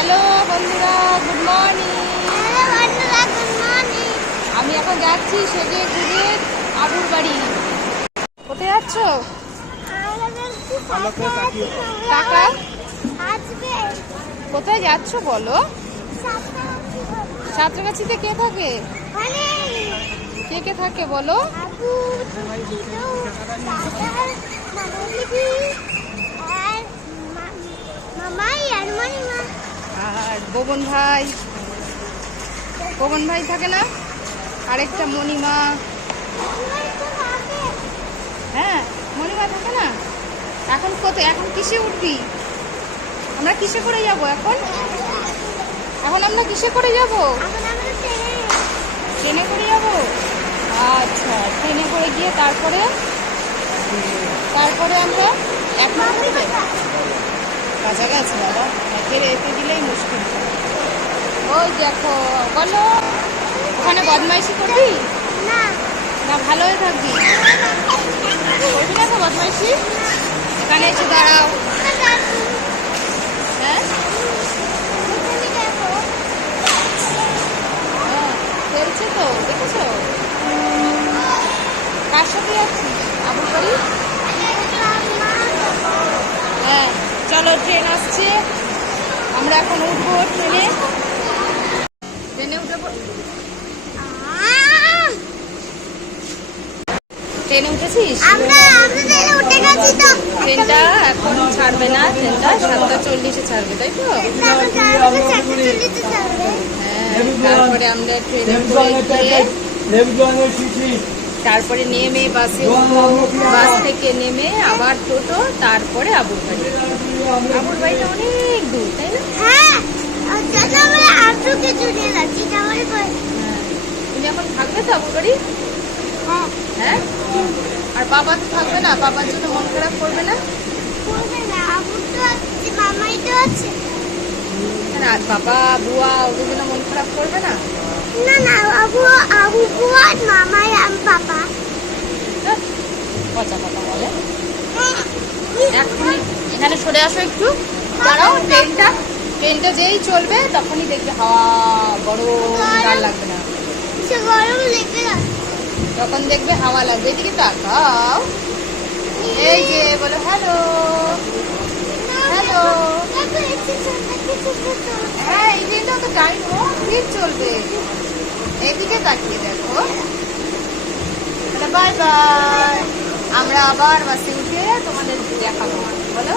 Hello বন্ধুরা, good morning. আমি এখন যাচ্ছি সেজে গুজে আবুর বাড়ি। কোথায় যাচ্ছ? টাকা কোথায় যাচ্ছ বলো? সাঁতরাগাছিতে কে থাকে? কে কে থাকে বলো? আর বোবন ভাই থাকে না? আরেকটা মণিমা। হ্যাঁ, মণিমা থাকে না? এখন এখন কিসে উঠবি? আমরা কিসে করে যাব এখন? আমরা কিসে করে যাব? ট্রেনে করে যাব। আচ্ছা, ট্রেনে করে গিয়ে তারপরে আমরা এখন কাছাকাছি দাদা, একে রেখে দিলেই মুশকিল। ওই দেখো, বলো ওখানে বদমাইশি করবি না? ভালো হয়ে থাকবি, করবি না তো বদমাইশি? এখানে এসে দাঁড়াও। হ্যাঁ, খেলছে তো, দেখেছো? কার সাথে যাচ্ছিস আবুর বাড়ি? হ্যাঁ চলো, ট্রেন আসছে, আমরা এখন উঠবো ট্রেনে উঠে ট্রেনে উঠেছিস? ট্রেনটা এখন ছাড়বে না, ট্রেনটা 7:40-এ ছাড়বে, তাই তো? হ্যাঁ, তারপরে আমরা ট্রেনে তারপরে নেমে বাসে উঠবো, বাস থেকে নেমে আবার টোটো, তারপরে আবুর বাড়ি। আবুর বাড়িটা অনেক দূর, তাই না? তুমি এখন থাকবে তো আবুর বাড়ি? হ্যাঁ, আর বাবা তো থাকবে না? বাবার জন্য মন খারাপ করবে না? আর বাবা বুয়া ওদের জন্য মন খারাপ করবে না? পচা কথা বলে। এখানে সরে আসো একটু, দাঁড়াও। ট্রেনটা যেই চলবে তখনই দেখবে হাওয়া গরম, গাল লাগবে না। তখন দেখবে হাওয়া লাগবে। এদিকে তাকাও, এই যে বলো হ্যালো হ্যালো। হ্যাঁ, এই দিনটা তো টাইম ঠিক চলবে। এদিকে তাকিয়ে দেখো। বাই বাই, আমরা আবার বাসে উঠে তোমাদের দেখাবো, বলো।